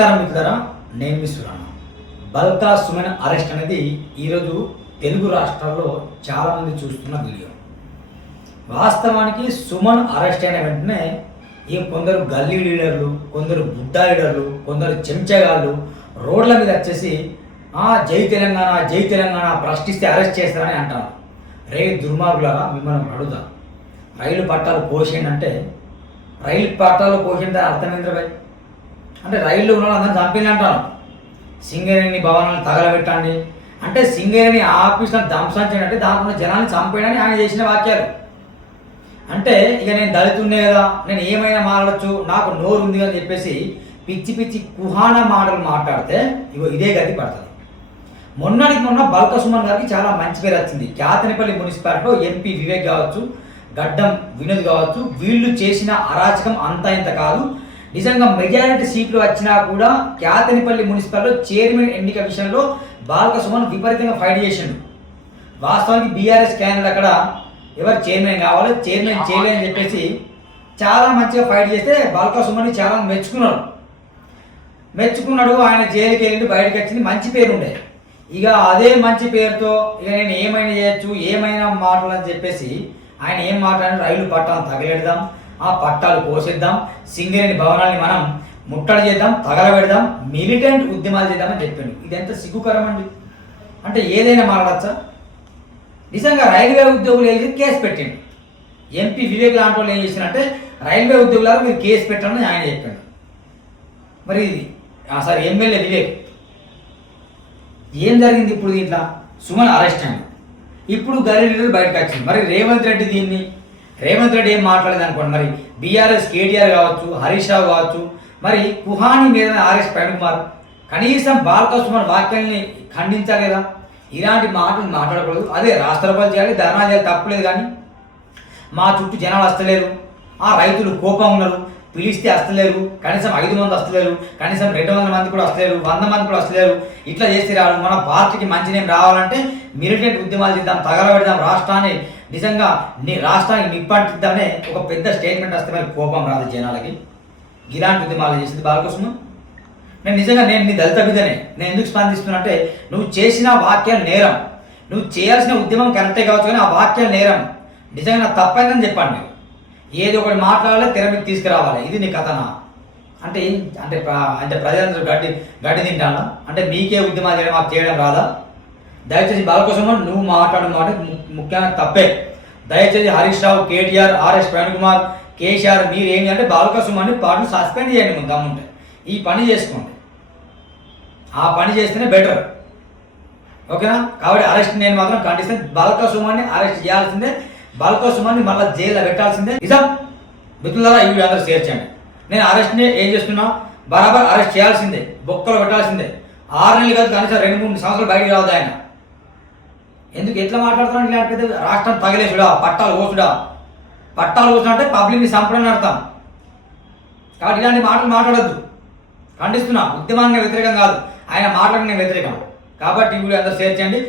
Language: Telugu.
నమస్కారం మిత్రులారా, నేను మీ సురాణ. బల్కా సుమన్ అరెస్ట్ అనేది ఈరోజు తెలుగు రాష్ట్రాల్లో చాలామంది చూస్తున్న వీడియో. వాస్తవానికి సుమన్ అరెస్ట్ అయిన వెంటనే కొందరు గల్లీ లీడర్లు, కొందరు బుడ్డా లీడర్లు, కొందరు చెంచగాళ్ళు రోడ్ల మీద వచ్చేసి జై తెలంగాణ జై తెలంగాణ ప్రశ్నిస్తే అరెస్ట్ చేస్తారని అంటారు. రే దుర్మార్గులారా, మిమ్మల్ని అడుగుతా, రైలు పట్టాలు కోసేయండి అంటే రైలు పట్టాలు కోసేయండి అర్థం ఏంద్రపై అంటే రైల్లో ఉన్న వాళ్ళందరూ చంపింది అంటాను. సింగరేణి భవనాలను తగలబెట్టండి అంటే సింగరేణి ఆఫీసులను ధ్వంసించండి అంటే దాంట్లో జనాన్ని చంపేయడని ఆయన చేసిన వాక్యాలు. అంటే ఇక నేను దళితున్నే కదా, నేను ఏమైనా మాట్లాడచ్చు, నాకు నోరు ఉంది అని చెప్పేసి పిచ్చి పిచ్చి కుహాన మాటలు మాట్లాడితే ఇదే గతి పడుతుంది. మొన్నటికి మొన్న బల్కా సుమన్ గారికి చాలా మంచి పేరు వచ్చింది. కేతనపల్లి మున్సిపాలిటీలో ఎంపీ వివేక్ కావచ్చు, గడ్డం వినోద్ కావచ్చు, వీళ్ళు చేసిన అరాచకం అంతా ఇంత కాదు. నిజంగా మెజారిటీ సీట్లు వచ్చినా కూడా కేతనపల్లి మున్సిపాలిటీలో చైర్మన్ ఎన్నిక విషయంలో బల్కా సుమన్ విపరీతంగా ఫైట్ చేసిండు. వాస్తవానికి బీఆర్ఎస్ క్యాండిడేట్ అక్కడ ఎవరు చైర్మన్ కావాలి, చైర్మన్ చేయలేదు అని చెప్పేసి చాలా మంచిగా ఫైట్ చేస్తే బల్కా సుమన్ని చాలా మెచ్చుకున్నాడు. ఆయన జైలుకి వెళ్ళి బయటకు వచ్చింది, మంచి పేరు ఉండే. ఇక అదే మంచి పేరుతో ఇక నేను ఏమైనా చేయొచ్చు, ఏమైనా మాట్లాడని చెప్పేసి ఆయన ఏం మాట్లాడిన రైలు పట్టాలను తగలెడదాం, ఆ పట్టాలు కోసేద్దాం, సింగరేణి భవనాన్ని మనం ముట్టడి చేద్దాం, తగలబెడదాం, మిలిటెంట్ ఉద్యమాలు చేద్దామని చెప్పిండు. ఇది ఎంత సిగ్గుకరం అండి. అంటే ఏదైనా మాట్లాడచ్చా? నిజంగా రైల్వే ఉద్యోగులు వేసి కేసు పెట్టిండు. ఎంపీ వివేక్ లాంటి వాళ్ళు ఏం చేసినంటే రైల్వే ఉద్యోగులకు మీరు కేసు పెట్టాలని ఆయన చెప్పాడు. మరి ఇది సారీ ఎమ్మెల్యే వివేక్ ఏం జరిగింది ఇప్పుడు దీంట్లో? సుమన్ అరెస్ట్ అయింది, ఇప్పుడు గల్లీ లీడర్ బయటకు వచ్చింది. మరి రేవంత్ రెడ్డి ఏం మాట్లాడలేదు అనుకోండి. మరి బీఆర్ఎస్ కేటీఆర్ కావచ్చు, హరీష్ రావు కావచ్చు, మరి కుహాని మీద ఆర్ఎస్ ప్రవీణ్ కనీసం బల్కా సుమన్ వాక్యాలని ఖండించలేదా? ఇలాంటి మాటలు మాట్లాడకూడదు. అదే రాష్ట్రపతి చేయాలి, ధర్నా చేయాలి, తప్పలేదు. కానీ మా చుట్టూ జనాలు వస్తలేరు, ఆ రైతులు కోపం ఉన్నారు, పిలిస్తే వస్తలేరు, కనీసం 5 మంది వస్తలేరు, కనీసం 200 మంది కూడా వస్తలేరు, 100 మంది కూడా వస్తలేరు, ఇట్లా చేస్తే రాదు. మన పార్టీకి మంచి నేమ్ రావాలంటే మిలిటెంట్ ఉద్యమాలు చేద్దాం, తగలబెడదాం, రాష్ట్రాన్ని నిజంగా రాష్ట్రానికి నిప్పంటిద్దామనే ఒక పెద్ద స్టేట్మెంట్ వస్తే మరి కోపం రాదు జనాలకి. ఇలాంటి ఉద్యమాలు చేసింది బల్కా సుమన్. నేను నిజంగా నీ దళిత బిడ్డనే, నేను ఎందుకు స్పందిస్తున్నా అంటే నువ్వు చేసిన వాక్యాలు నేరం, నువ్వు చేయాల్సిన ఉద్యమం కరెక్టే కావచ్చు, కానీ ఆ వాక్యాలు నేరం. నిజంగా నాకు తప్పైందని చెప్పండి. ఏదో ఒకటి మాట్లాడాలి, తెర మీద తీసుకురావాలి, ఇది నీ కథనా? అంటే అంటే అంటే ప్రజలందరూ గడ్డి తింటానా? అంటే మీకే ఉద్యమాలు చేయడం మాకు చేయడం రాదా? దయచేసి బల్కా సుమన్ నువ్వు మాట్లాడడం మాట ముఖ్యంగా తప్పే. దయచేసి హరీష్ రావు, కేటీఆర్, ఆర్ఎస్ ప్రవీణ్ కేసీఆర్ మీరు ఏంటి అంటే బల్కా సుమన్ని పాటు సస్పెండ్ చేయండి. ముందు దమ్ముంటే ఈ పని చేసుకోండి, ఆ పని చేస్తేనే బెటర్, ఓకేనా? కాబట్టి అరెస్ట్ నేను మాత్రం ఖండిస్తాను. బల్కా సుమన్ని అరెస్ట్ చేయాల్సిందే, బల్కా సుమన్ని మళ్ళీ జైల్లో పెట్టాల్సిందే. నిజం మిత్రులారా, ఈ వీడియో అందరూ షేర్ చేయండి. నేను అరెస్ట్ని ఏం చేస్తున్నా, బరాబర్ అరెస్ట్ చేయాల్సిందే, బొక్కలు పెట్టాల్సిందే. 6 నెలలు కాదు, కనీసం 2-3 సంవత్సరాలు బయటికి రావద్దు ఆయన. ఎందుకు ఎట్లా మాట్లాడుతున్నాను? ఇలాంటి పెద్ద రాష్ట్రం తగిలేసుడా, పట్టాలు కోసుడా అంటే పబ్లిక్ని చంపడం అర్థం. కాబట్టి ఇలాంటి మాటలు మాట్లాడద్దు, ఖండిస్తున్నా. ఉద్యమానికి వ్యతిరేకం కాదు, ఆయన మాటలకు నేను వ్యతిరేకం. కాబట్టి ఈ వీడియో అందరూ షేర్ చేయండి.